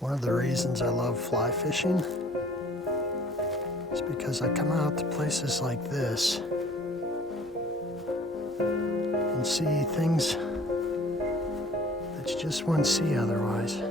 One of the reasons I love fly fishing is because I come out to places like this and see things that you just wouldn't see otherwise.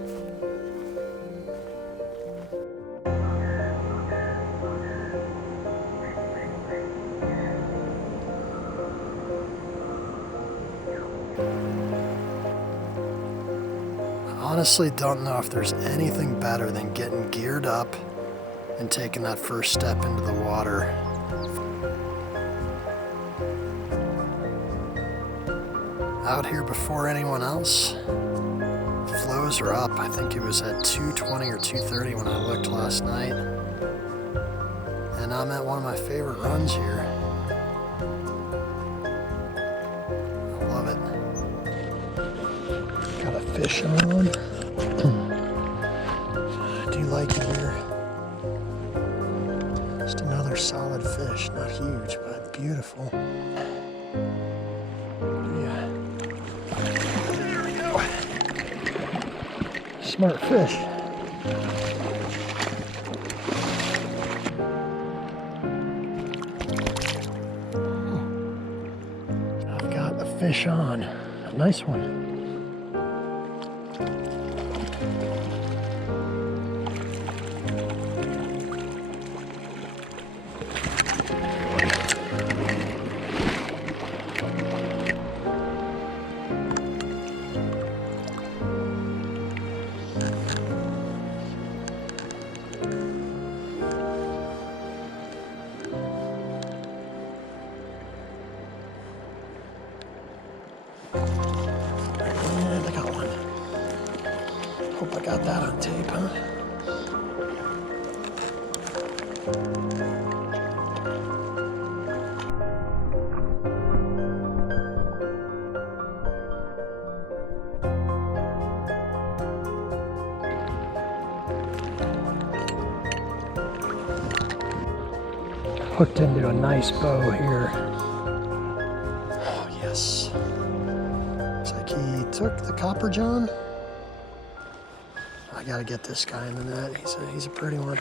I honestly don't know if there's anything better than getting geared up and taking that first step into the water. Out here before anyone else, flows are up. I think it was at 220 or 230 when I looked last night. And I'm at one of my favorite runs here. I love it. Got a fish on. I do like it here. Just another solid fish. Not huge, but beautiful. Yeah. There we go. Smart fish. I've got a fish on. A nice one. And I got one. Hope I got that on tape, huh? Hooked into a nice bow here. Oh, yes. Looks like he took the copper john. I gotta get this guy in the net. He's a pretty one.